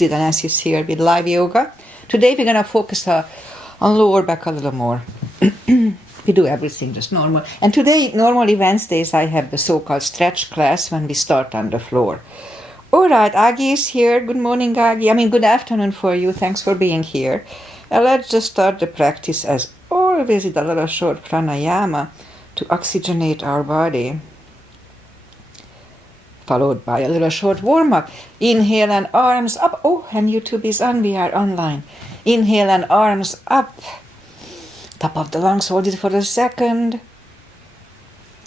Nancy is here with live yoga. Today we're going to focus on lower back a little more. We do everything just normal. And today, normally Wednesdays, I have the so-called stretch class when we start on the floor. All right, Agi is here. Good morning, Agi. Good afternoon for you. Thanks for being here. Let's just start the practice as always with a little short pranayama to oxygenate our body, followed by a little short warm-up. Inhale and arms up. Oh, and YouTube is on. We are online. Inhale and arms up. Top of the lungs. Hold it for a second.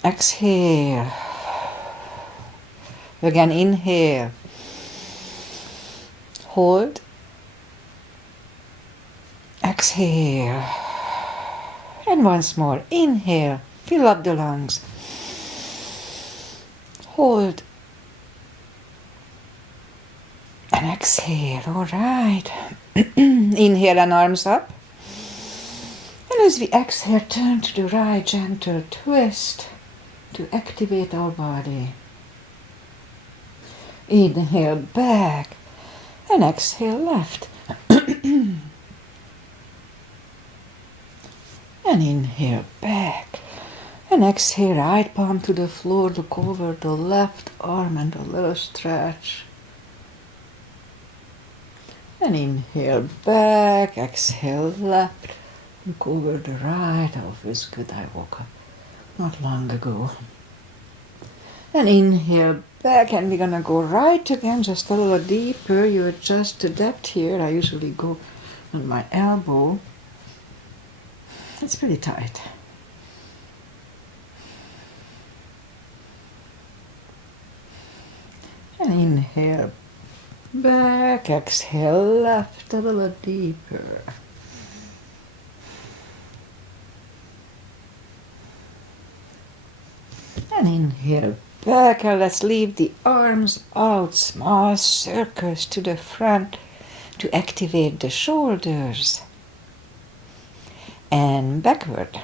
Exhale. Again, inhale. Hold. Exhale. And once more. Inhale. Fill up the lungs. Hold. And exhale. All right. Inhale and arms up. And as we exhale, turn to the right, gentle twist to activate our body. Inhale back and exhale left. And inhale back. And exhale, right palm to the floor, look over the left arm and a little stretch. And inhale back, exhale left, look over the right. Oh, feels good. I woke up not long ago. And inhale back, and we're gonna go right again, just a little deeper. You adjust the depth here. I usually go on my elbow. It's pretty tight. And inhale back, exhale left, a little deeper. And inhale back, and let's leave the arms out, small circles to the front to activate the shoulders. And backward.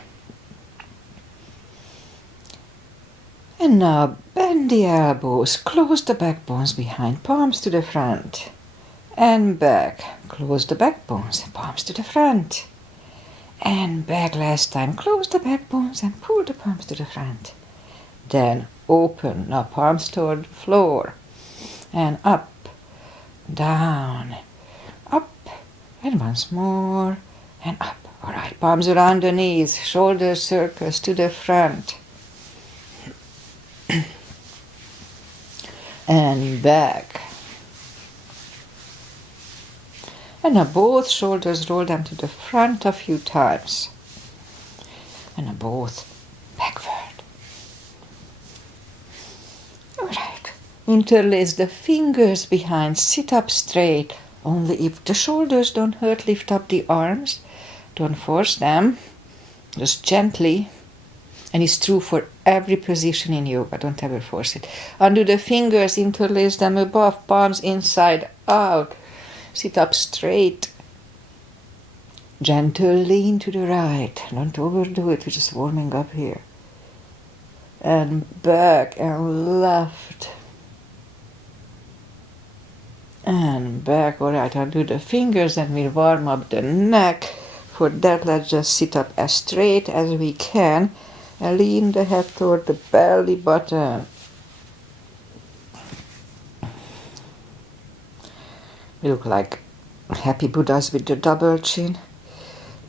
And now bend the elbows, close the backbones behind, palms to the front. And back, close the backbones, palms to the front. And back last time, close the backbones and pull the palms to the front. Then open, now palms toward the floor. And up, down, up, and once more, and up. All right, palms around the knees, shoulder circles to the front. And back. And now both shoulders roll down to the front a few times. And now both backward. All right. Interlace the fingers behind, sit up straight. Only if the shoulders don't hurt, lift up the arms. Don't force them, just gently. And it's true for every position in yoga, don't ever force it. Undo the fingers, interlace them above, palms inside out. Sit up straight. Gentle lean to the right, don't overdo it, we're just warming up here. And back and left. And back, all right, undo the fingers and we'll warm up the neck. For that, let's just sit up as straight as we can and lean the head toward the belly button. We look like happy Buddhas with the double chin.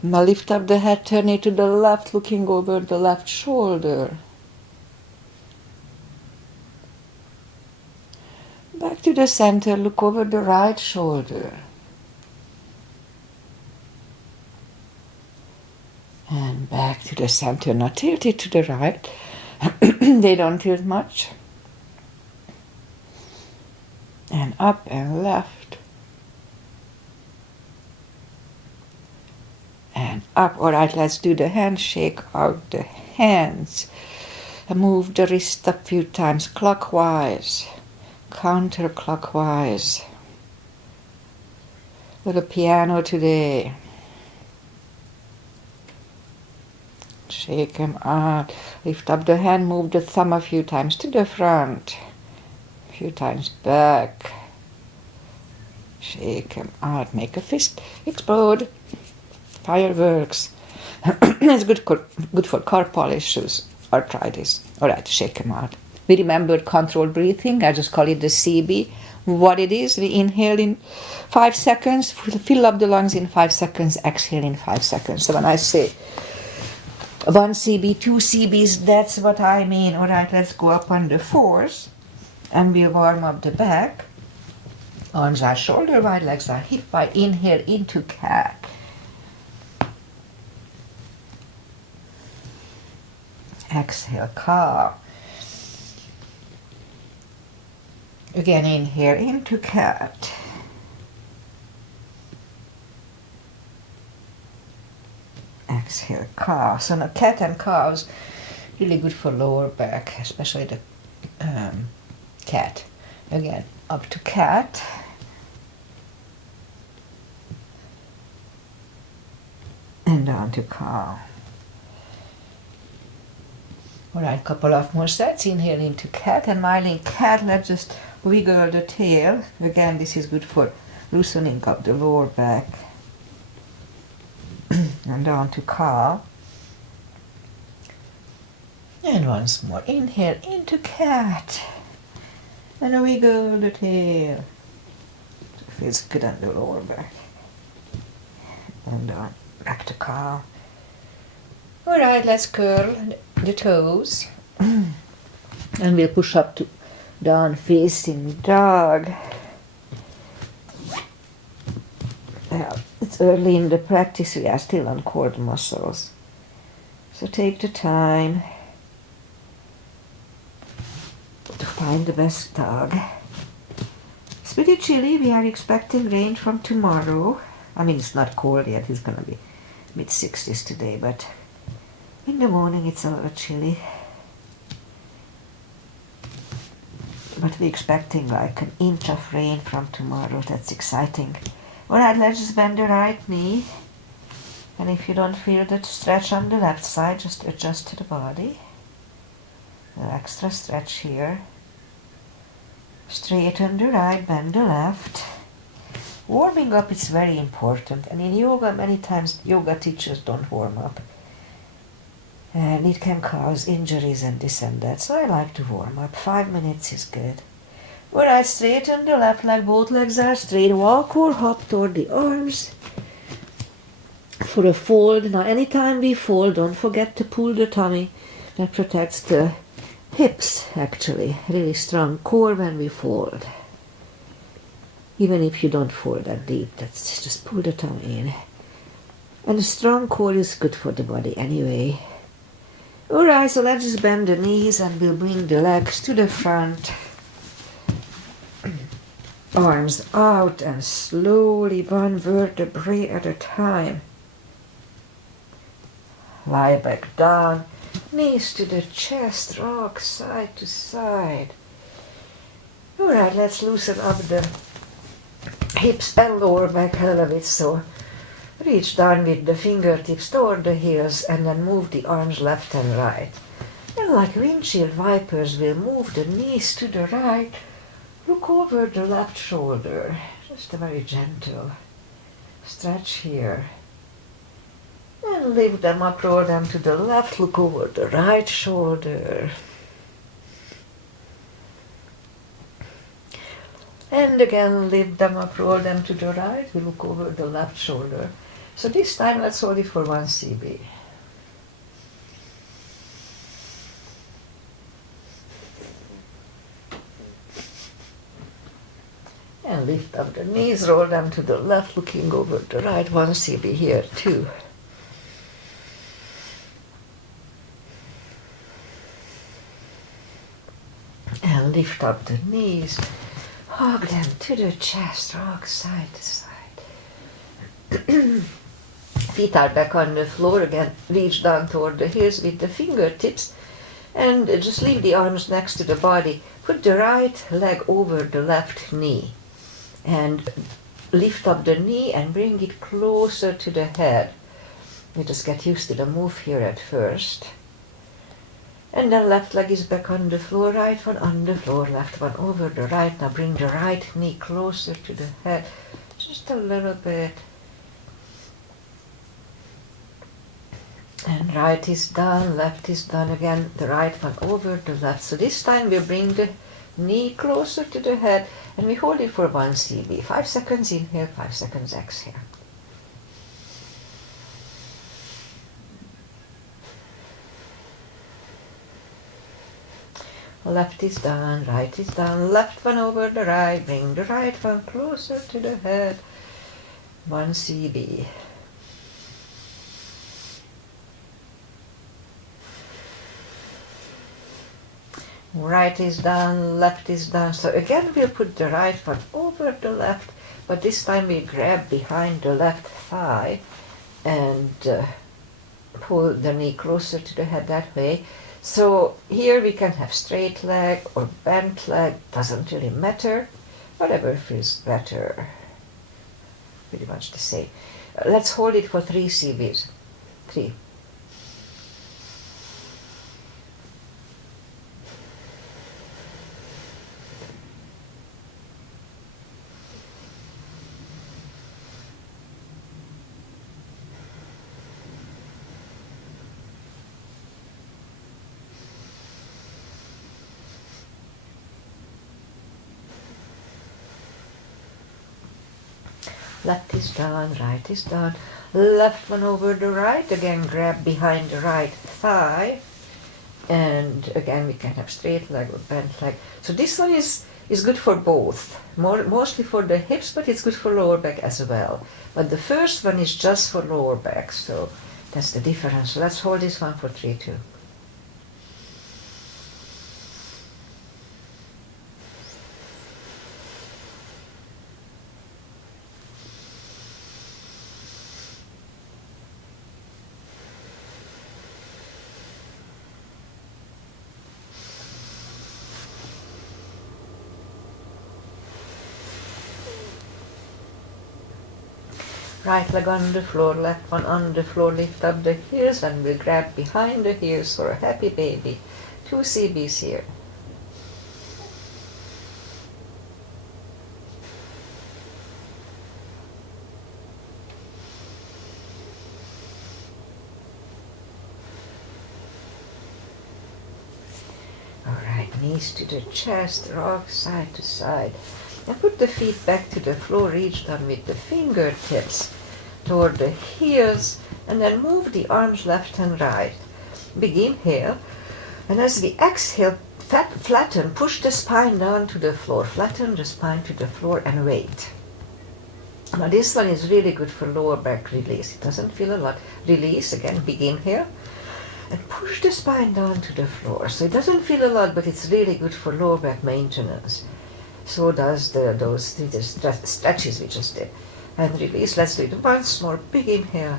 Now lift up the head, turn it to the left, looking over the left shoulder. Back to the center, look over the right shoulder. And back to the center. Now tilt it to the right. They don't tilt much. And up and left. And up. All right, let's do the handshake out the hands. And move the wrist a few times clockwise, counterclockwise. Little piano today. Shake them out. Lift up the hand, move the thumb a few times to the front. A few times back. Shake them out. Make a fist explode. Fireworks. It's good for car polishes. Or try this. Alright, shake them out. We remembered controlled breathing. I just call it the CB. What it is, we inhale in 5 seconds, fill up the lungs in 5 seconds, exhale in 5 seconds. So when I say 1 CB, 2 CBs, that's what I mean. Alright, let's go up on the 4s and we'll warm up the back. Arms are shoulder wide, legs are hip wide. Inhale into cat. Exhale, cow. Again, inhale into cat. Exhale, cow. So now cat and cows, really good for lower back, especially the cat. Again, up to cat. And down to cow. Alright, couple of more sets. Inhale into cat, and while in cat, let's just wiggle the tail. Again, this is good for loosening up the lower back. And down to cow. And once more. Inhale into cat. And wiggle the tail. It feels good on the lower back. And down, back to cow. Alright, let's curl the toes. And we'll push up to down facing dog. It's early in the practice, we are still on core muscles. So take the time to find the best dog. It's pretty chilly, we are expecting rain from tomorrow. I mean, it's not cold yet, it's gonna be mid-60s today, but in the morning it's a little chilly. But we're expecting like an inch of rain from tomorrow. That's exciting. Alright, let's just bend the right knee. And if you don't feel the stretch on the left side, just adjust to the body. An extra stretch here. Straighten the right, bend the left. Warming up is very important. And in yoga, many times yoga teachers don't warm up. And it can cause injuries and this and that. So I like to warm up. 5 minutes is good. Alright, straighten the left leg. Both legs are straight. Walk or hop toward the arms. For a fold. Now anytime we fold, don't forget to pull the tummy. That protects the hips actually. Really strong core when we fold. Even if you don't fold that deep, that's just pull the tummy in. And a strong core is good for the body anyway. Alright, so let's just bend the knees and we'll bring the legs to the front. Arms out and slowly one vertebrae at a time. Lie back down, knees to the chest, rock side to side. Alright, let's loosen up the hips and lower back a little bit, so reach down with the fingertips toward the heels and then move the arms left and right. And like windshield wipers, we'll move the knees to the right. Look over the left shoulder. Just a very gentle stretch here. And lift them up, roll them to the left. Look over the right shoulder. And again, lift them up, roll them to the right. We look over the left shoulder. So this time, let's hold it for 1 CB. And lift up the knees, roll them to the left, looking over the right. 1 CB here, 2. And lift up the knees, hug them to the chest, rock side to side. Feet are back on the floor again, reach down toward the heels with the fingertips and just leave the arms next to the body. Put the right leg over the left knee and lift up the knee and bring it closer to the head. You just get used to the move here at first. And then left leg is back on the floor, right one on the floor, left one over the right. Now bring the right knee closer to the head, just a little bit. And right is down, left is down again, the right one over the left. So this time we bring the knee closer to the head and we hold it for 1 CB. 5 seconds inhale, 5 seconds exhale. Left is down, right is down, left one over the right, bring the right one closer to the head. 1 CB. Right is down, left is down. So again we'll put the right one over the left, but this time we grab behind the left thigh and pull the knee closer to the head that way. So here we can have straight leg or bent leg, doesn't really matter, whatever feels better, pretty much the same. Let's hold it for 3 CBs. 3. Left is down, right is down, left one over the right, again grab behind the right thigh, and again we can have straight leg or bent leg. So this one is good for both, mostly for the hips, but it's good for lower back as well. But the first one is just for lower back, so that's the difference. So let's hold this one for 3, 2. Right leg on the floor, left one on the floor, lift up the heels and we'll grab behind the heels for a happy baby. 2 CBs here. Alright, knees to the chest, rock side to side. And put the feet back to the floor, reach down with the fingertips toward the heels, and then move the arms left and right. Big inhale, and as we exhale, flatten, push the spine down to the floor, flatten the spine to the floor and wait. Now this one is really good for lower back release. It doesn't feel a lot. Release, again, big inhale, and push the spine down to the floor. So it doesn't feel a lot, but it's really good for lower back maintenance. So does those stretches we just did. And release. Let's do it once more. Big inhale.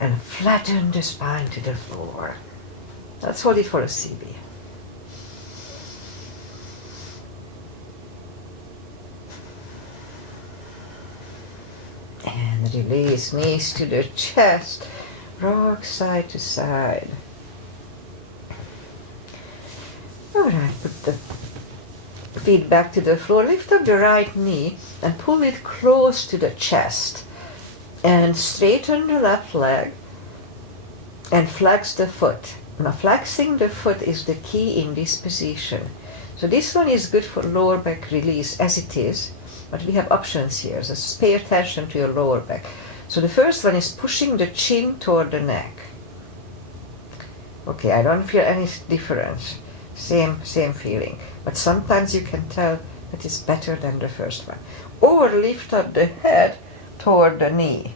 And flatten the spine to the floor. Let's hold it for a CB. And release. Knees to the chest. Rock side to side. Alright, put the feet back to the floor, lift up the right knee and pull it close to the chest and straighten the left leg and flex the foot. Now flexing the foot is the key in this position. So this one is good for lower back release as it is, but we have options here, so pay attention to your lower back. So the first one is pushing the chin toward the neck. Okay, I don't feel any difference. Same feeling. But sometimes you can tell that it's better than the first one. Or lift up the head toward the knee.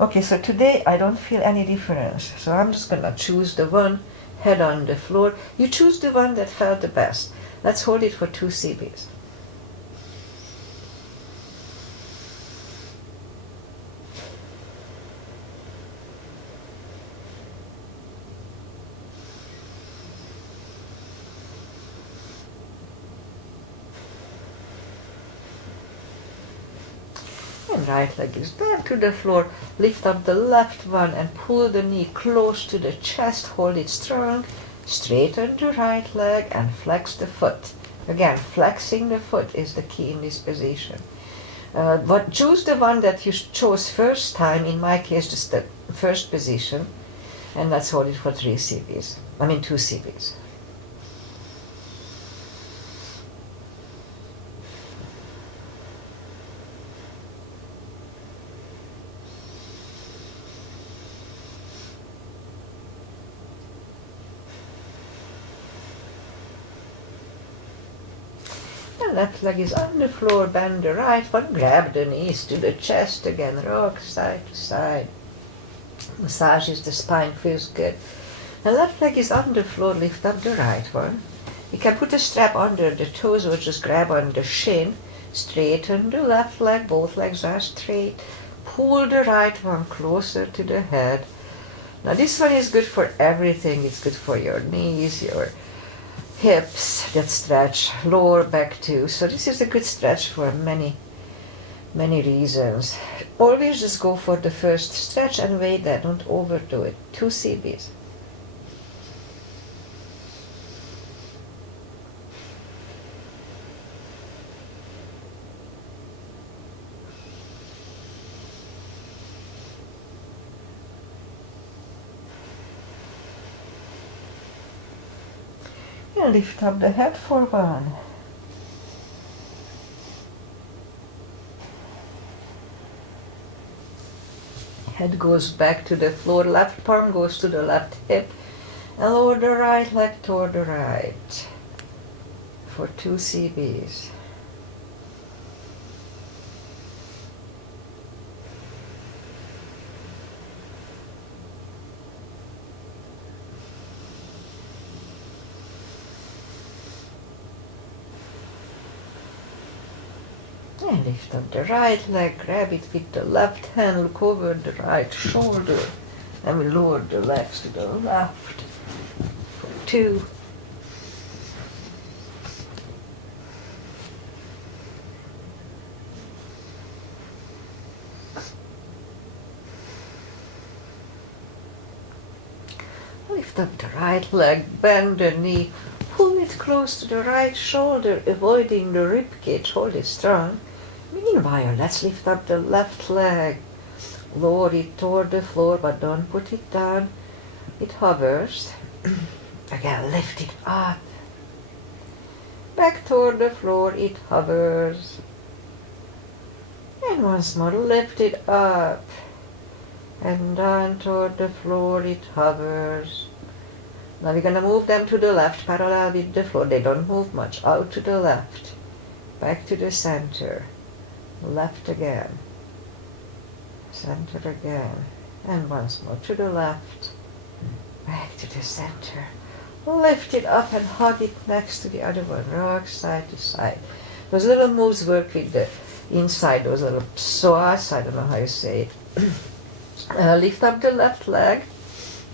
Okay, so today I don't feel any difference. So I'm just gonna choose the one, head on the floor. You choose the one that felt the best. Let's hold it for 2 CBs. And right leg is down to the floor. Lift up the left one and pull the knee close to the chest. Hold it strong Straighten the right leg and flex the foot. Again, flexing the foot is the key in this position. But choose the one that you chose first time, in my case just the first position, and let's hold it for 2 CBs. The left leg is on the floor, bend the right one, grab the knees to the chest again, rock side to side. Massages the spine, feels good. The left leg is on the floor, lift up the right one. You can put a strap under the toes or just grab on the shin. Straighten the left leg, both legs are straight. Pull the right one closer to the head. Now this one is good for everything. It's good for your knees, your hips that stretch, lower back too. So this is a good stretch for many reasons. Always just go for the first stretch and wait there, don't overdo it. 2 CBs. And lift up the head for 1. Head goes back to the floor, left palm goes to the left hip, and lower the right leg toward the right for 2 CBs. And lift up the right leg, grab it with the left hand, look over the right shoulder, and we lower the legs to the left for 2. Lift up the right leg, bend the knee, pull it close to the right shoulder, avoiding the rib cage, hold it strong. Meanwhile, let's lift up the left leg. Lower it toward the floor, but don't put it down. It hovers. Again, lift it up. Back toward the floor, it hovers. And once more, lift it up. And down toward the floor, it hovers. Now we're going to move them to the left, parallel with the floor. They don't move much. Out to the left. Back to the center. Left again. Center again. And once more to the left. Back to the center. Lift it up and hug it next to the other one. Rock side to side. Those little moves work with the inside, those little psoas, I don't know how you say it. Lift up the left leg.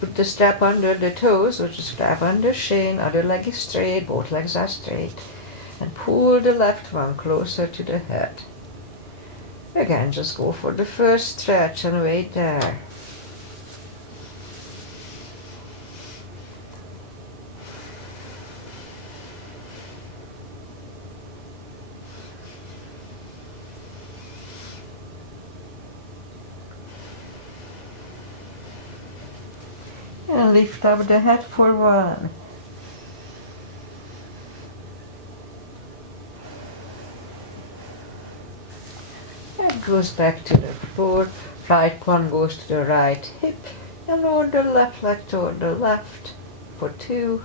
Put the strap under the toes, or just grab on the shin. Other leg is straight, both legs are straight. And pull the left one closer to the head. Again, just go for the first stretch and wait there. And lift up the head for 1. Head goes back to the floor, right palm goes to the right hip, and lower the left leg toward the left for 2.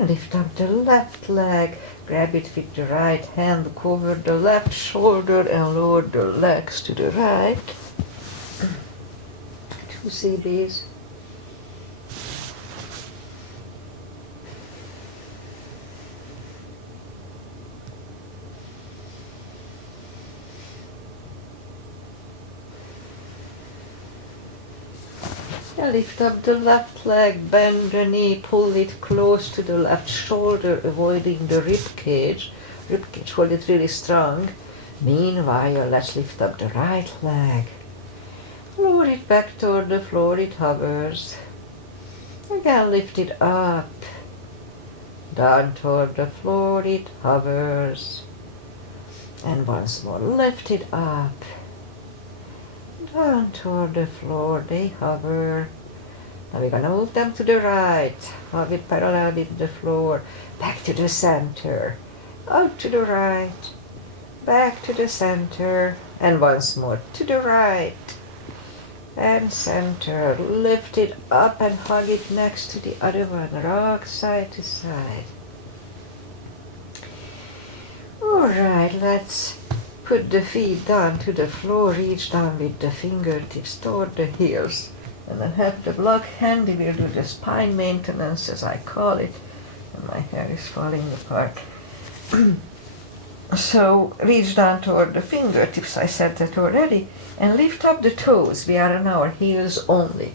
Lift up the left leg, grab it with the right hand, cover the left shoulder and lower the legs to the right. 2 CBs. And lift up the left leg, bend the knee, pull it close to the left shoulder, avoiding the rib cage. Hold it really strong. Meanwhile, let's lift up the right leg. Lower it back toward the floor, it hovers. Again, lift it up. Down toward the floor, it hovers. And once more, lift it up. Down toward the floor, they hover. Now we're gonna move them to the right. Have it parallel with the floor. Back to the center. Out to the right. Back to the center. And once more to the right. And center. Lift it up and hug it next to the other one. Rock side to side. Alright, let's put the feet down to the floor, reach down with the fingertips toward the heels, and then have the block handy. We'll do the spine maintenance, as I call it, and my hair is falling apart. So reach down toward the fingertips, I said that already, and lift up the toes. We are on our heels only.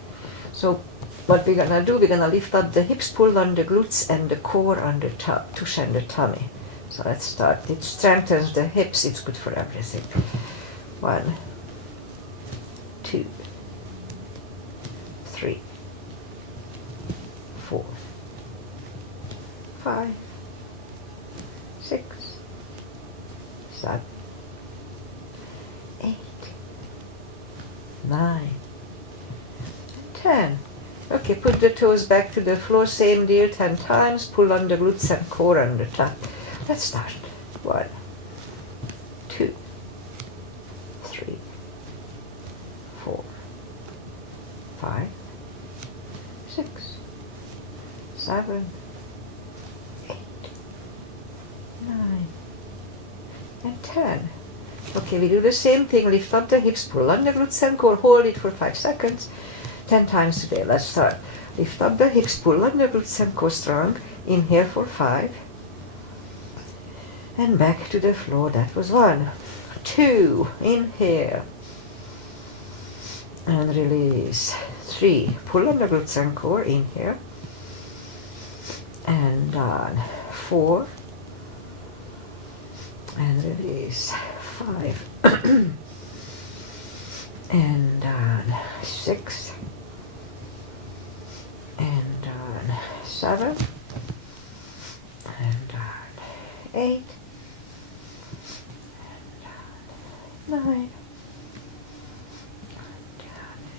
So what we're gonna do, we're gonna lift up the hips, pull on the glutes and the core on the tush and the tummy. So let's start. It strengthens the hips. It's good for everything. 1, 2, 3, 4, 5, 6, 7, 8, 9, 10. Okay, put the toes back to the floor. Same deal 10 times. Pull on the glutes and core on the top. Let's start. 1, 2, 3, 4, 5, 6, 7, 8, 9, and 10. Okay, we do the same thing. Lift up the hips, pull on the glutes and core, hold it for 5 seconds. 10 times today. Let's start. Lift up the hips, pull on the glutes and core strong. Inhale for 5. And back to the floor. That was 1. 2. Inhale. And release. 3. Pull on the glutes and core. Inhale. And down. 4. And release. 5. And down. 6. And down. 7. And down. 8. 9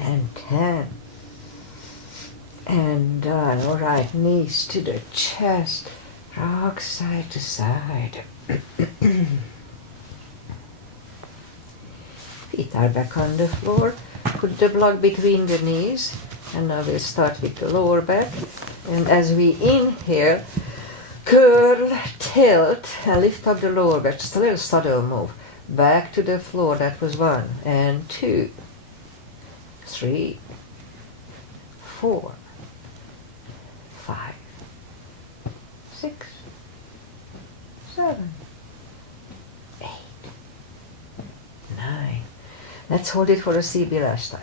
and 10 and done. All right, knees to the chest, rock side to side. Feet are back on the floor. Put the block between the knees, and now we'll start with the lower back. And as we inhale, curl, tilt, and lift up the lower back. Just a little subtle move. Back to the floor. That was 1 and 2, 3, 4, 5, 6, 7, 8, 9. Let's hold it for a CB last time.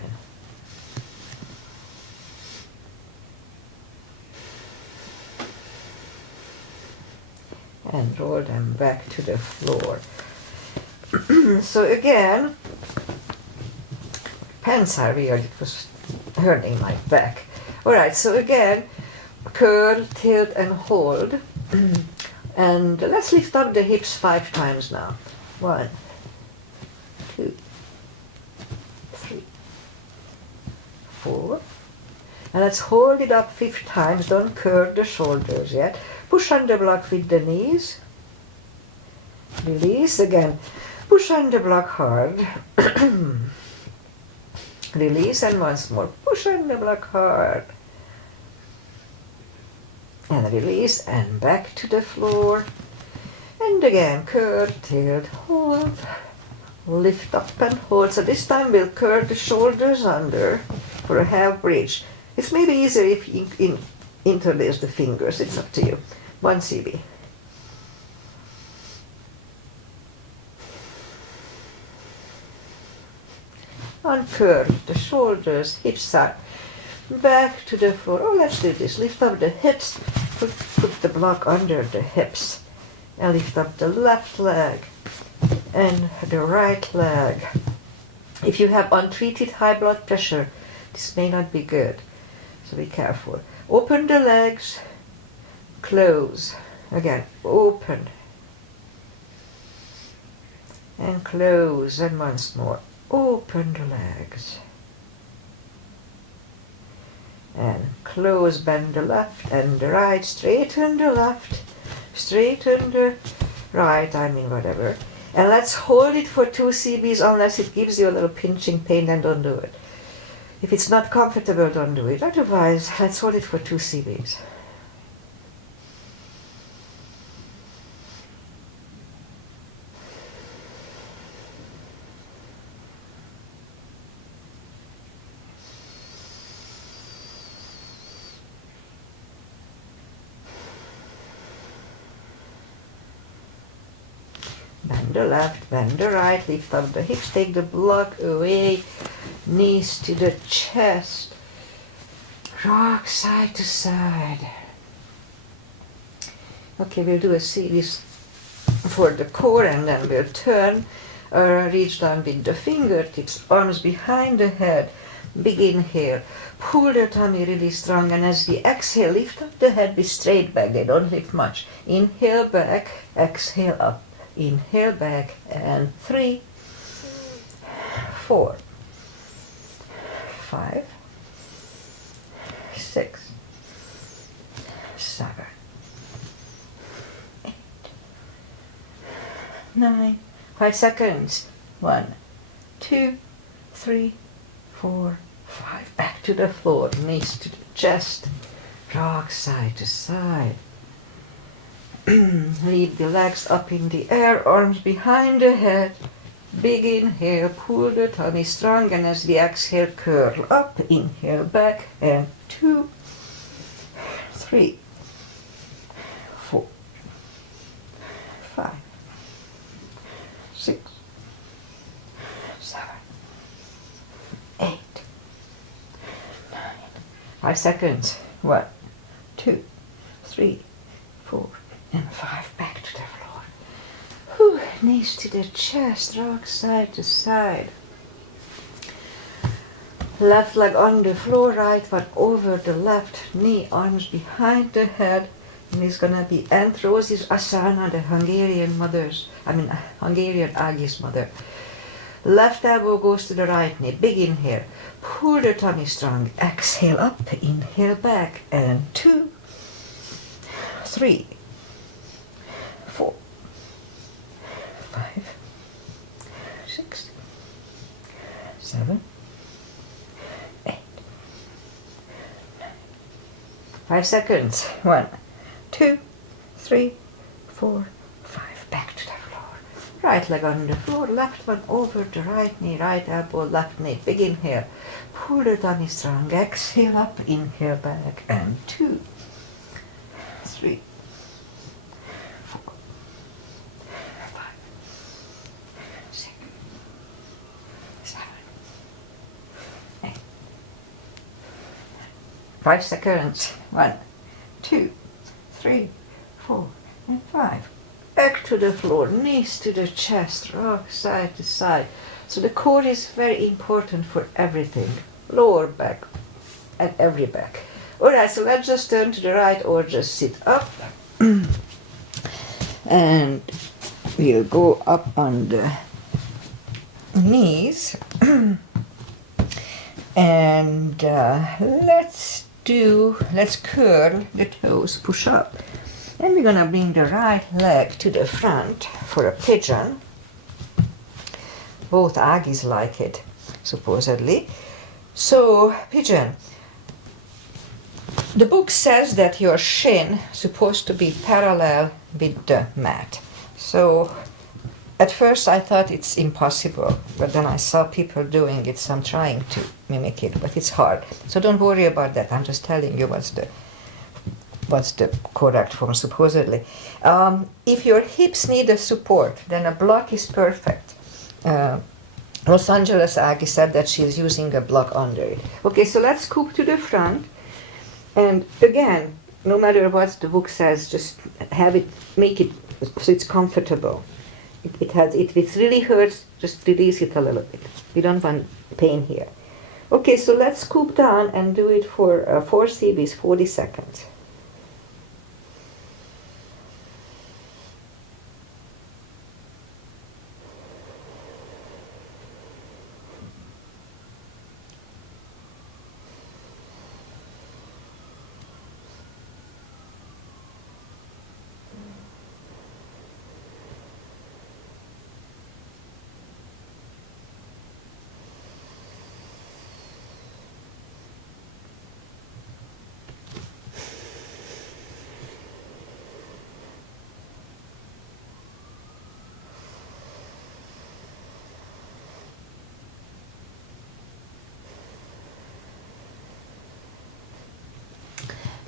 And roll them back to the floor. So again, pants are weird, it was hurting my back. Alright, so again, curl, tilt and hold. And let's lift up the hips 5 times now. 1, 2, 3, 4. And let's hold it up 5 times, don't curl the shoulders yet. Push on the block with the knees. Release again. Push on the block hard. Release and once more. Push on the block hard. And release and back to the floor. And again, curl, tilt, hold. Lift up and hold. So this time we'll curl the shoulders under for a half bridge. It's maybe easier if you interlace the fingers. It's up to you. 1 CB. Uncurl the shoulders, hips are back to the floor. Oh, let's do this. Lift up the hips, put the block under the hips, and lift up the left leg and the right leg. If you have untreated high blood pressure, this may not be good, so be careful. Open the legs, close. Again, open and close, and once more. Open the legs and close, bend the left and the right, straighten the left, straighten the right, whatever. And let's hold it for 2 CBs unless it gives you a little pinching pain, then don't do it. If it's not comfortable, don't do it. Otherwise, let's hold it for 2 CBs. Bend the left, bend the right, lift up the hips, take the block away, knees to the chest, rock side to side. Okay, we'll do a series for the core and then we'll turn, reach down with the fingertips, arms behind the head, big inhale, pull the tummy really strong, and as we exhale, lift up the head with straight back, they don't lift much. Inhale back, exhale up. Inhale back, and 3, 4, 5, 6, 7, 8, 9, 5 seconds. 1, 2, 3, 4, 5. Back to the floor, knees to the chest, rock side to side. Lead the legs up in the air, arms behind the head. Big inhale, pull the tummy strong, and as we exhale, curl up. Inhale back, and 2, 3, 4, 5, 6, 7, 8, 9. 5 seconds. 1, 2, 3, 4, and 5. Back to the floor. Whew, knees to the chest, rock side to side. Left leg on the floor, right one over the left knee, arms behind the head. And it's gonna be Anthrosis Asana, the Hungarian Agi's mother. Left elbow goes to the right knee, big inhale. Pull the tummy strong, exhale up, inhale back, and 2, 3, 4, 5, 6, 7, 8, 9. 5 seconds. 1, 2, 3, 4, 5. Back to the floor. Right leg on the floor, left one over the right knee, right elbow, left knee. Big inhale. Pull the tummy strong. Exhale up, inhale back, and 2, 3, 4, 5, 6, 7, 8. 5 seconds. 1, 2, 3, 4, and 5. Back to the floor, knees to the chest, rock side to side. So the core is very important for everything. Lower back and every back. Alright, so let's just turn to the right or just sit up. And we'll go up on the knees. And let's curl the toes, push up. And we're gonna bring the right leg to the front for a pigeon. Both Agis like it, supposedly. So, pigeon. The book says that your shin is supposed to be parallel with the mat. So, at first I thought it's impossible, but then I saw people doing it, so I'm trying to mimic it, but it's hard. So don't worry about that, I'm just telling you what's the correct form, supposedly. If your hips need a support, then a block is perfect. Los Angeles Aggie said that she is using a block under it. Okay, so let's scoop to the front. And again, no matter what the book says, just have it, make it so it's comfortable. If it really hurts, just release it a little bit. We don't want pain here. Okay, so let's scoop down and do it for 4 CBs, 40 seconds.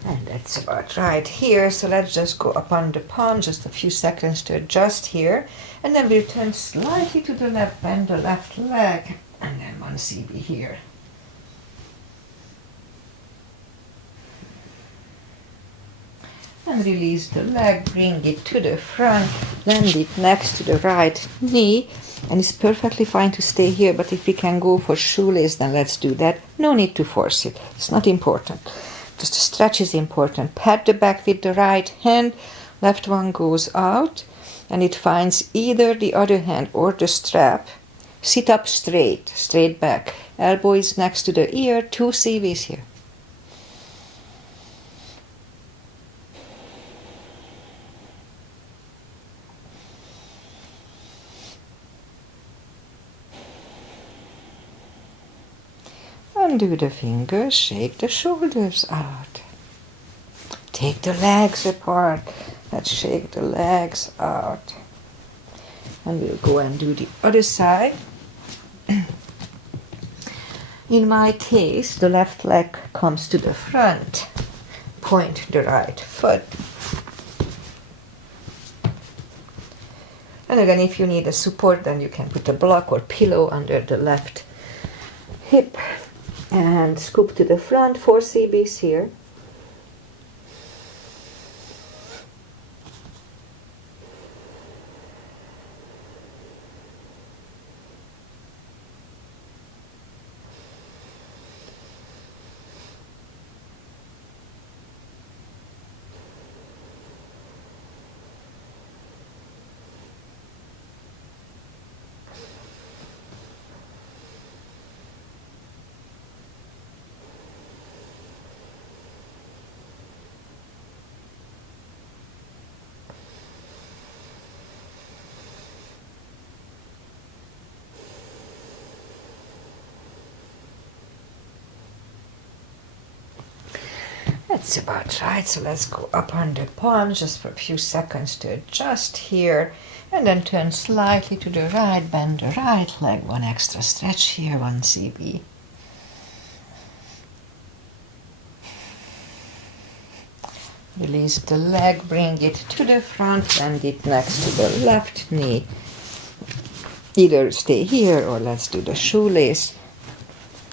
And that's about right here. So let's just go up on the palm, just a few seconds to adjust here. And then we'll turn slightly to the left, bend the left leg, and then 1 CB here. And release the leg, bring it to the front, land it next to the right knee. And it's perfectly fine to stay here, but if we can go for shoelace, then let's do that. No need to force it. It's not important. Just the stretch is important. Pat the back with the right hand, left one goes out, and it finds either the other hand or the strap. Sit up straight, straight back. Elbow is next to the ear, 2 CVs here. Undo the fingers, shake the shoulders out. Take the legs apart. Let's shake the legs out. And we'll go and do the other side. In my case, the left leg comes to the front. Point the right foot. And again, if you need a support, then you can put a block or pillow under the left hip. And scoop to the front, 4 CBs here. That's about right, so let's go up on the palms just for a few seconds to adjust here, and then turn slightly to the right, bend the right leg, 1 extra stretch here, 1 CB. Release the leg, bring it to the front, land it next to the left knee. Either stay here or let's do the shoelace.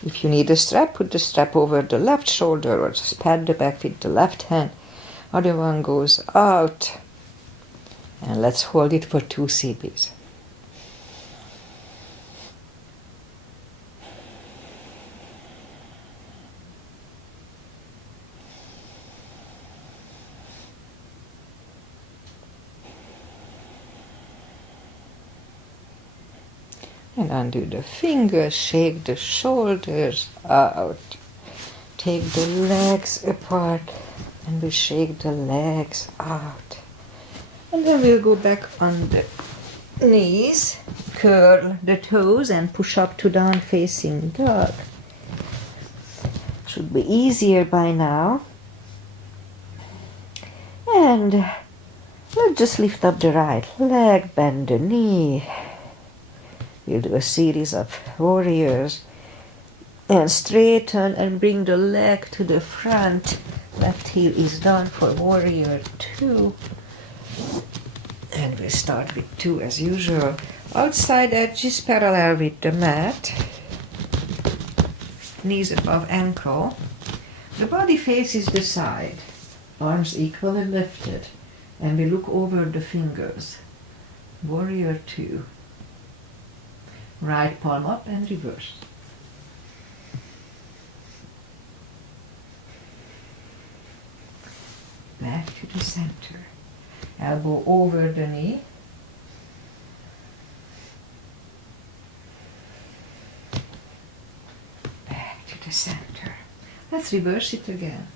If you need a strap, put the strap over the left shoulder or just pat the back with the left hand. Other one goes out. And let's hold it for 2 CBs. And undo the fingers, shake the shoulders out. Take the legs apart and we shake the legs out. And then we'll go back on the knees, curl the toes and push up to down facing dog. Should be easier by now. And let's just lift up the right leg, bend the knee. We'll do a series of warriors and straighten and bring the leg to the front. Left heel is done for warrior 2. And we'll start with 2 as usual. Outside edges parallel with the mat. Knees above ankle. The body faces the side. Arms equally lifted. And we look over the fingers. Warrior 2. Right palm up and reverse. Back to the center. Elbow over the knee. Back to the center. Let's reverse it again.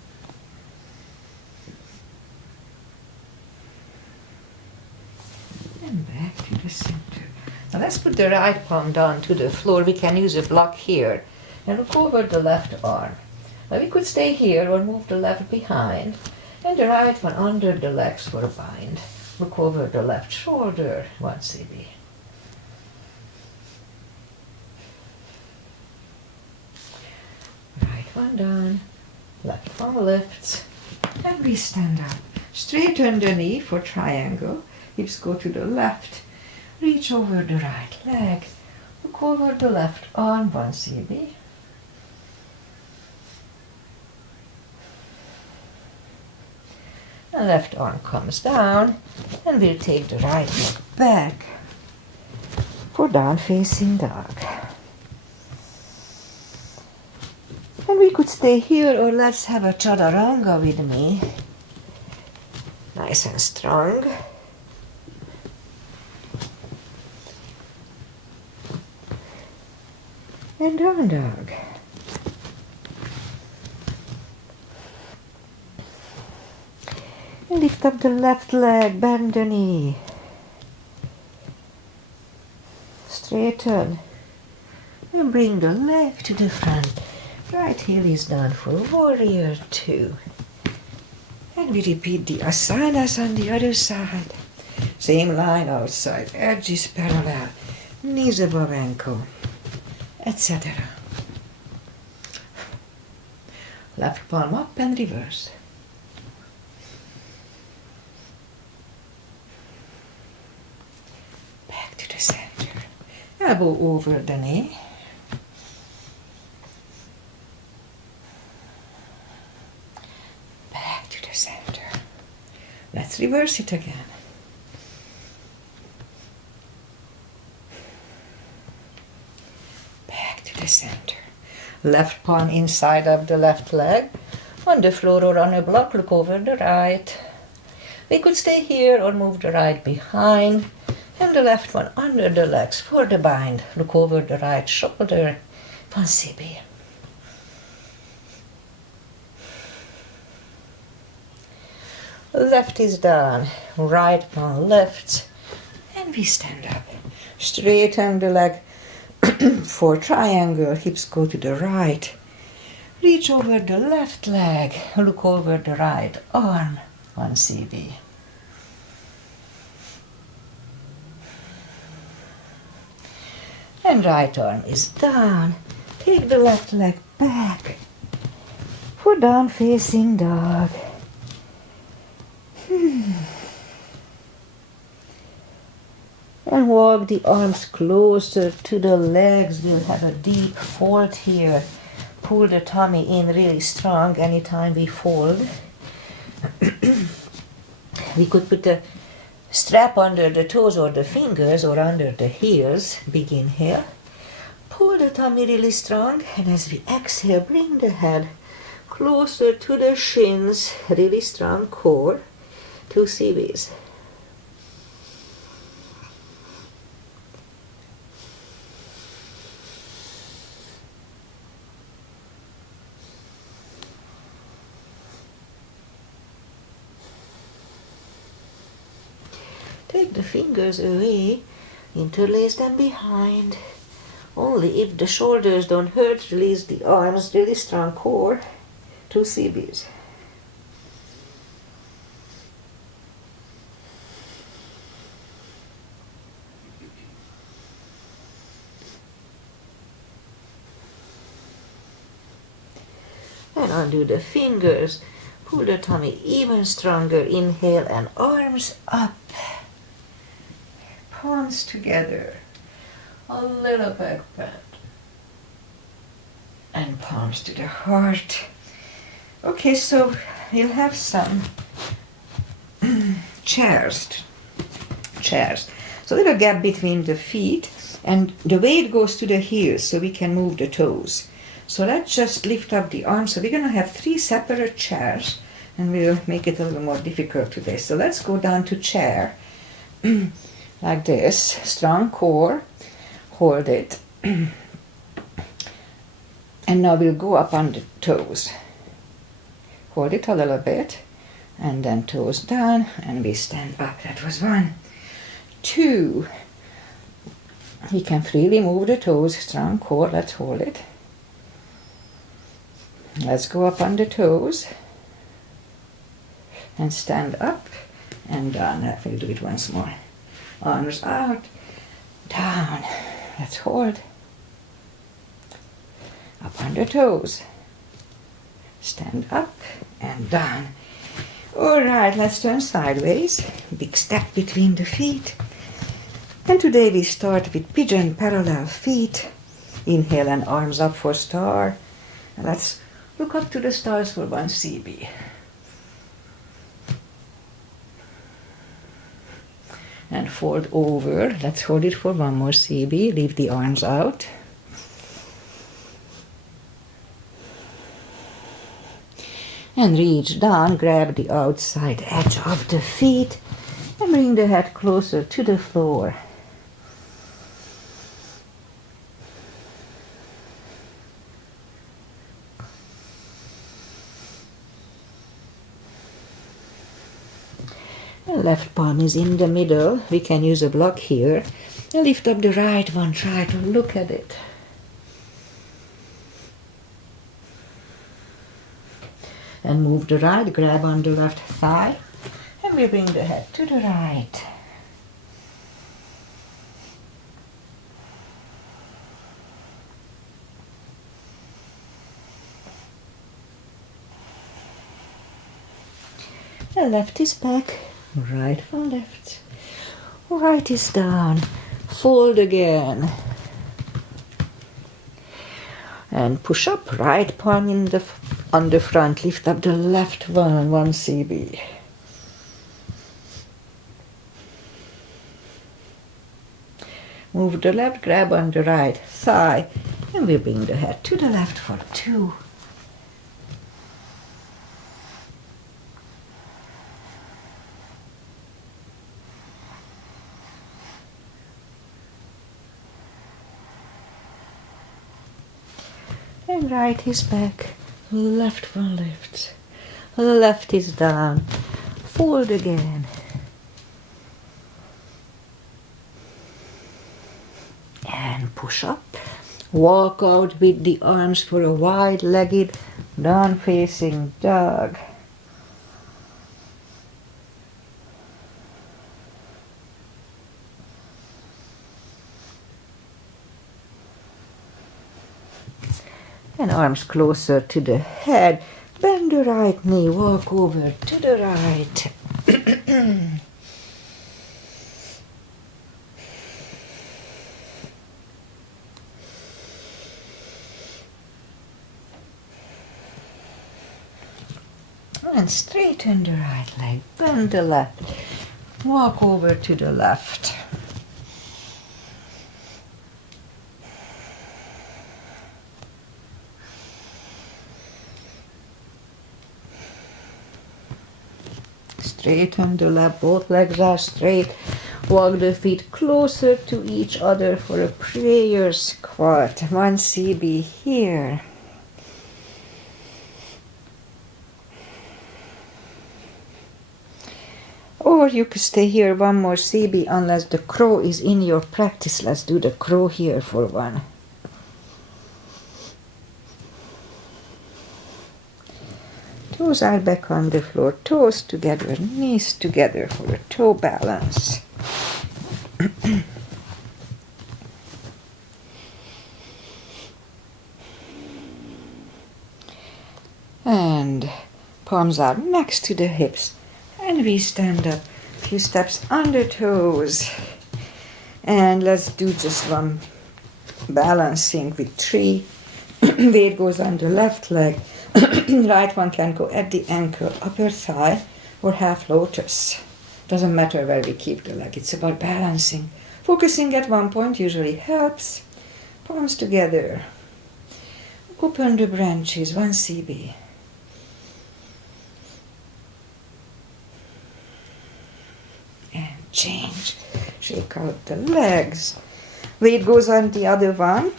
And back to the center. Now let's put the right palm down to the floor. We can use a block here. And look over the left arm. Now we could stay here or move the left behind. And the right one under the legs for a bind. Look over the left shoulder, 1 cb. Right one down, left one lifts, and we stand up. Straighten the knee for triangle. Hips go to the left. Reach over the right leg. Look over the left arm, 1 cb. The left arm comes down, and we'll take the right leg back for down facing dog. And we could stay here, or let's have a chaturanga with me. Nice and strong. And down dog. Lift up the left leg, bend the knee. Straighten. And bring the leg to the front. Right heel is down for warrior 2. And we repeat the asanas on the other side. Same line outside, edges parallel, knees above ankle, etc. Left palm up and reverse. Center. Elbow over the knee. Back to the center. Let's reverse it again. Back to the center. Left palm inside of the left leg. On the floor or on a block, look over the right. We could stay here or move the right behind. And the left one under the legs for the bind. Look over the right shoulder, 1 cb. Left is down, right one lifts, and we stand up. Straighten the leg for triangle, hips go to the right. Reach over the left leg, look over the right arm, 1 cb. And right arm is down. Take the left leg back for down facing dog. And walk the arms closer to the legs. We'll have a deep fold here. Pull the tummy in really strong anytime we fold. We could put the strap under the toes or the fingers or under the heels. Big inhale. Pull the tummy really strong, and as we exhale, bring the head closer to the shins. Really strong core. 2 cbs. Take the fingers away, interlace them behind. Only if the shoulders don't hurt, release the arms, really strong core, 2 cbs. And undo the fingers, pull the tummy even stronger, inhale and arms up. Palms together, a little back bend. And palms to the heart. Okay, so you'll have some chairs. So little gap between the feet, and the weight goes to the heels so we can move the toes. So let's just lift up the arms. So we're going to have 3 separate chairs, and we'll make it a little more difficult today. So let's go down to chair like this. Strong core. Hold it. And now we'll go up on the toes. Hold it a little bit, and then toes down, and we stand up. That was 1. 2. You can freely move the toes. Strong core. Let's hold it. Let's go up on the toes and stand up and down. We'll do it once more. Arms out, down. Let's hold. Up on the toes. Stand up and down. All right, let's turn sideways. Big step between the feet. And today we start with pigeon parallel feet. Inhale and arms up for star. And let's look up to the stars for 1 CB. And fold over. Let's hold it for 1 more CB. Leave the arms out. And reach down, grab the outside edge of the feet, and bring the head closer to the floor. The left palm is in the middle. We can use a block here. And lift up the right one. Try to look at it. And move the right, grab on the left thigh, and we bring the head to the right. The left is back, right from left. Right is down, fold again. And push up, right palm on the front, lift up the left one, 1 CB. Move the left, grab on the right thigh, and we bring the head to the left for 2. And right is back, left one lifts, left is down, fold again. And push up, walk out with the arms for a wide-legged, down-facing dog. And arms closer to the head. Bend the right knee, walk over to the right. And straighten the right leg, bend the left, walk over to the left. Straighten the left, both legs are straight. Walk the feet closer to each other for a prayer squat. 1 CB here. Or you could stay here 1 more CB unless the crow is in your practice. Let's do the crow here for 1. Toes are back on the floor, toes together, knees together for a toe balance. And palms are next to the hips. And we stand up, a few steps on the toes. And let's do just 1 balancing with 3. Weight goes on the left leg. Right one can go at the ankle, upper thigh, or half lotus. Doesn't matter where we keep the leg, it's about balancing. Focusing at one point usually helps. Palms together. Open the branches, 1 CB. And change. Shake out the legs. Weight goes on the other one.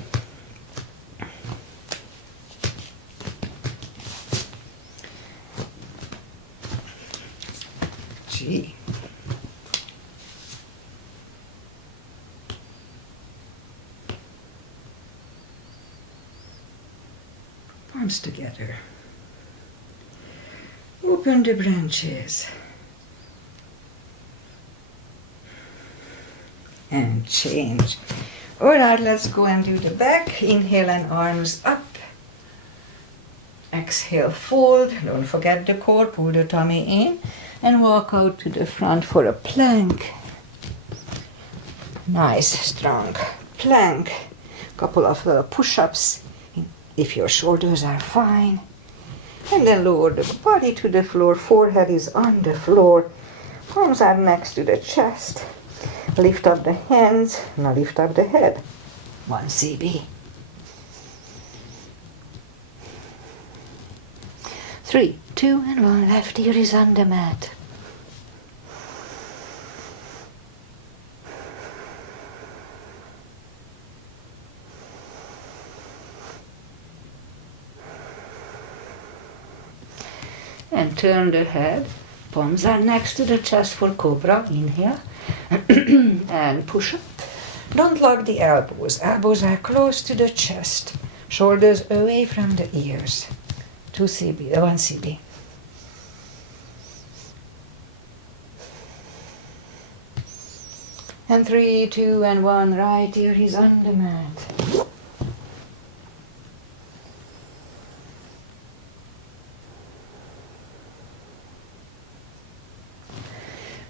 G. Palms together. Open the branches. And change. Alright, let's go and do the back. Inhale and arms up. Exhale, fold. Don't forget the core. Pull the tummy in. And walk out to the front for a plank. Nice, strong plank. Couple of little push-ups if your shoulders are fine. And then lower the body to the floor. Forehead is on the floor. Palms are next to the chest. Lift up the hands. Now lift up the head. 1 CB. 3, 2, and 1. Left ear is on the mat. And turn the head. Palms are next to the chest for cobra. Inhale. And push up. Don't lock the elbows. Elbows are close to the chest. Shoulders away from the ears. 2 CB, 1 CB. And 3, 2, and 1. Right ear is on the mat.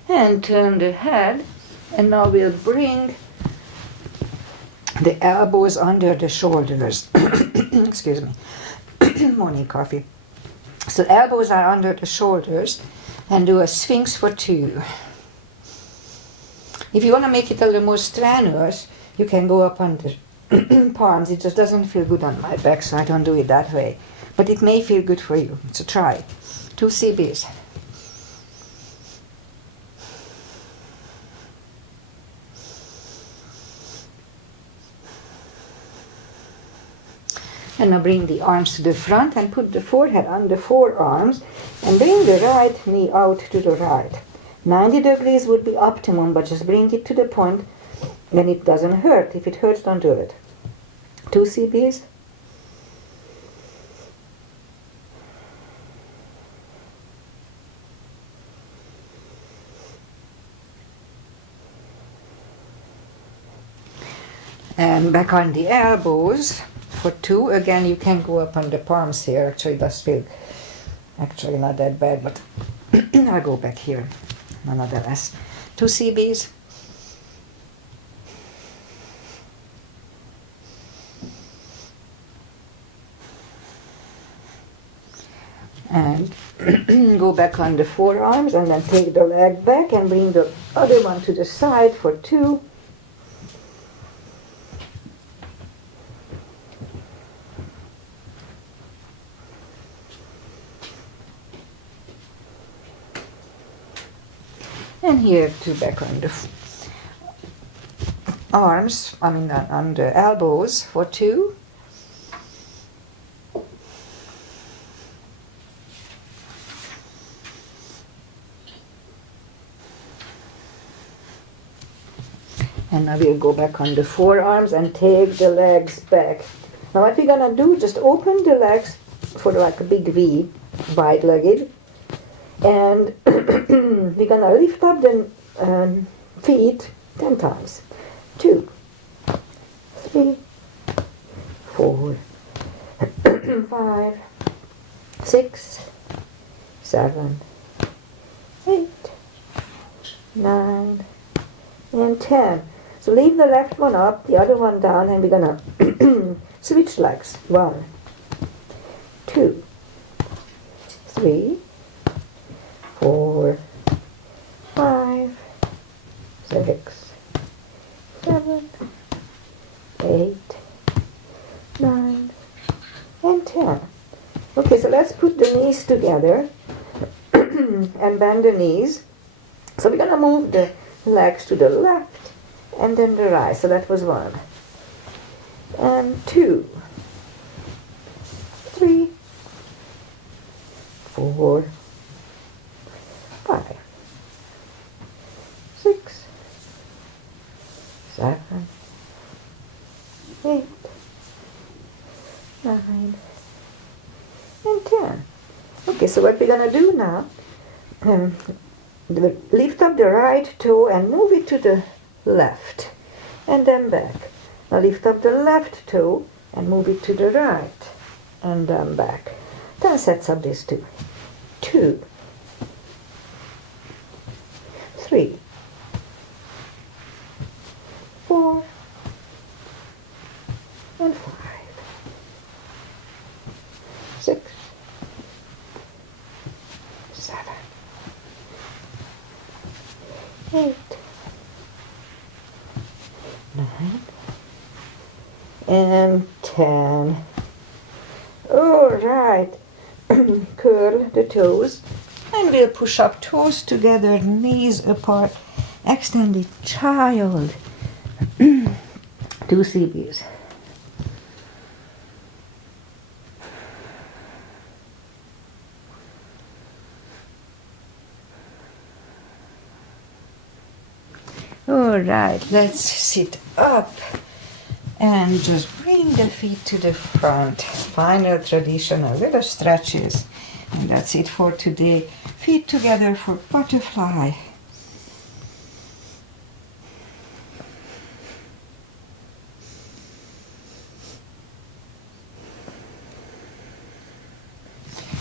And turn the head, and now we'll bring the elbows under the shoulders. Excuse me. Morning coffee. So elbows are under the shoulders, and do a Sphinx for 2. If you want to make it a little more strenuous, you can go up on the palms. It just doesn't feel good on my back, so I don't do it that way. But it may feel good for you, so try. 2 CBs. And now bring the arms to the front and put the forehead on the forearms and bring the right knee out to the right. 90 degrees would be optimum, but just bring it to the point, then it doesn't hurt. If it hurts, don't do it. 2 CBs. And back on the elbows. For 2, again, you can go up on the palms here. Actually, it does feel actually not that bad, but I'll go back here nonetheless. 2 CBs. And go back on the forearms and then take the leg back and bring the other one to the side for 2. And here 2 back on the arms, on the elbows for 2. And now we'll go back on the forearms and take the legs back. Now what we're gonna do, just open the legs for like a big V, wide-legged. And we're gonna lift up the feet 10 times. 2, 3, 4, 5, 6, 7, 8, 9, and 10. So leave the left one up, the other one down, and we're gonna switch legs. 1, 2, 3, 4, 5, 6, 7, 8, 9, and 10. Okay, so let's put the knees together and bend the knees. So we're gonna move the legs to the left and then the right. So that was 1. And 2, 3, 4, 5, 6, 7, 8, 9, and 10. Okay, so what we're gonna do now, lift up the right toe and move it to the left, and then back. Now lift up the left toe and move it to the right, and then back. 10 sets of these two. 2, 3, 4, and 5, 6, 7, 8, 9, and 10. All right. Curl the toes, and we'll push up toes together, knees apart, extended child. 2 CBs. All right, let's sit up and just bring the feet to the front. Final traditional little stretches. And that's it for today. Feet together for butterfly.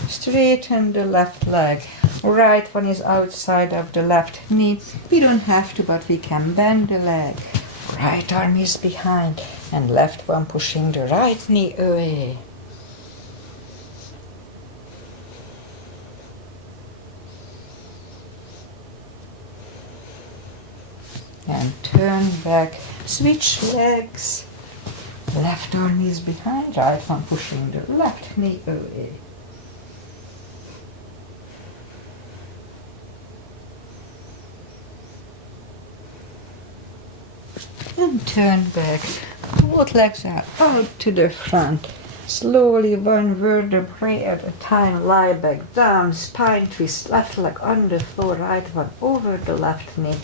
Straighten the left leg. Right one is outside of the left knee. We don't have to, but we can bend the leg. Right arm is behind and left one pushing the right knee away. And turn back, switch legs. Left arm is behind, right one pushing the left knee away. And turn back. Both legs are out to the front. Slowly, one vertebrae at a time, lie back down, spine twist, left leg on the floor, right one over the left knee.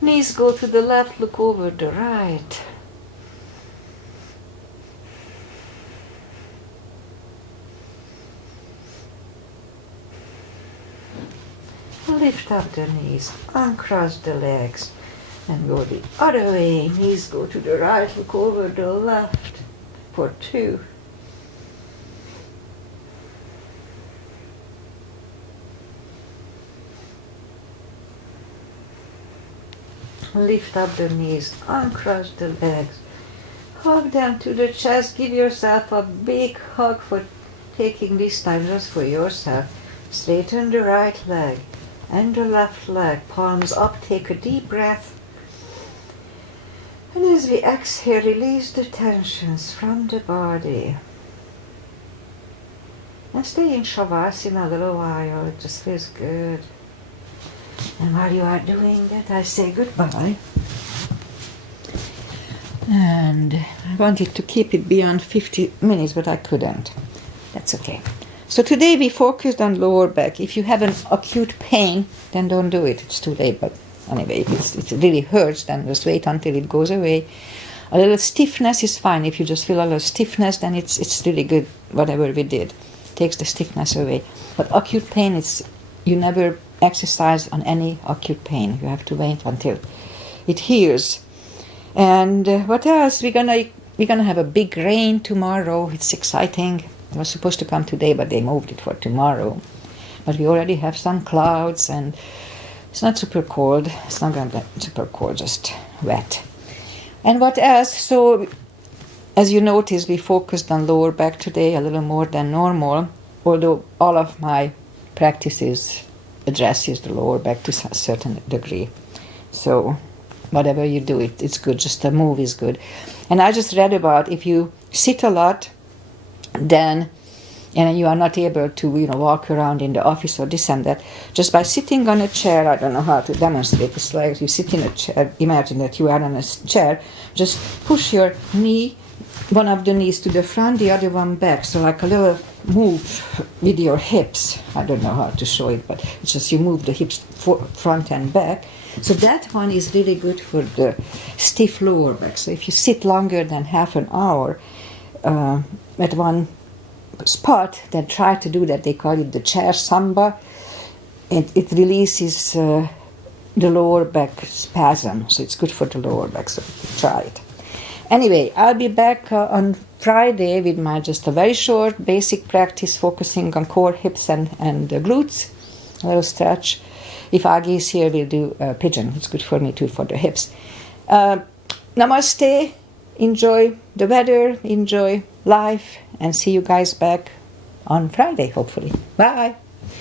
Knees go to the left, look over the right. Lift up the knees, uncross the legs, and go the other way. Knees go to the right, look over the left for 2. Lift up the knees, uncross the legs, hug them to the chest, give yourself a big hug for taking this time just for yourself. Straighten the right leg and the left leg, palms up, take a deep breath. And as we exhale, release the tensions from the body. And stay in Shavasana a little while, it just feels good. And while you are doing that, I say goodbye. And I wanted to keep it beyond 50 minutes, but I couldn't. That's okay. So today we focused on lower back. If you have an acute pain, then don't do it. It's too late. But anyway, if it really hurts, then just wait until it goes away. A little stiffness is fine. If you just feel a little stiffness, then it's really good, whatever we did. Takes the stiffness away. But acute pain, you never exercise on any acute pain. You have to wait until it heals. And what else? We're gonna have a big rain tomorrow. It's exciting. It was supposed to come today, but they moved it for tomorrow. But we already have some clouds, and it's not super cold. It's not gonna be super cold, just wet. And what else? So, as you notice, we focused on lower back today a little more than normal, although all of my practices addresses the lower back to a certain degree. So, whatever you do, it's good. Just the move is good. And I just read about if you sit a lot, then and you are not able to walk around in the office or this and that, just by sitting on a chair, I don't know how to demonstrate, it's like you sit in a chair, imagine that you are on a chair, just push your knee, one of the knees to the front, the other one back, so like a little move with your hips. I don't know how to show it, but it's just you move the hips front and back. So that one is really good for the stiff lower back. So if you sit longer than half an hour at one spot, then try to do that. They call it the chair samba. It releases the lower back spasm, so it's good for the lower back, so try it. Anyway, I'll be back on Friday with my just a very short basic practice focusing on core, hips and the glutes, a little stretch. If Agi is here, we'll do pigeon. It's good for me too, for the hips. Namaste. Enjoy the weather, enjoy life, and see you guys back on Friday, hopefully. Bye.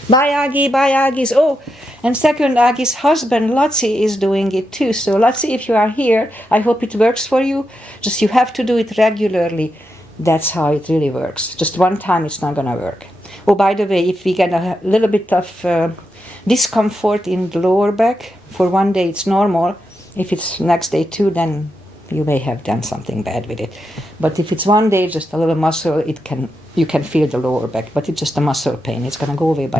Bye, Agi. Bye, Agis. Oh, and second, Agi's husband, Lotzi, is doing it too. So, Lotzi, if you are here, I hope it works for you. Just you have to do it regularly. That's how it really works. Just one time, it's not going to work. Oh, by the way, if we get a little bit of discomfort in the lower back, for one day it's normal. If it's next day too, then you may have done something bad with it. But if it's one day, just a little muscle, you can feel the lower back, but it's just a muscle pain. It's going to go away by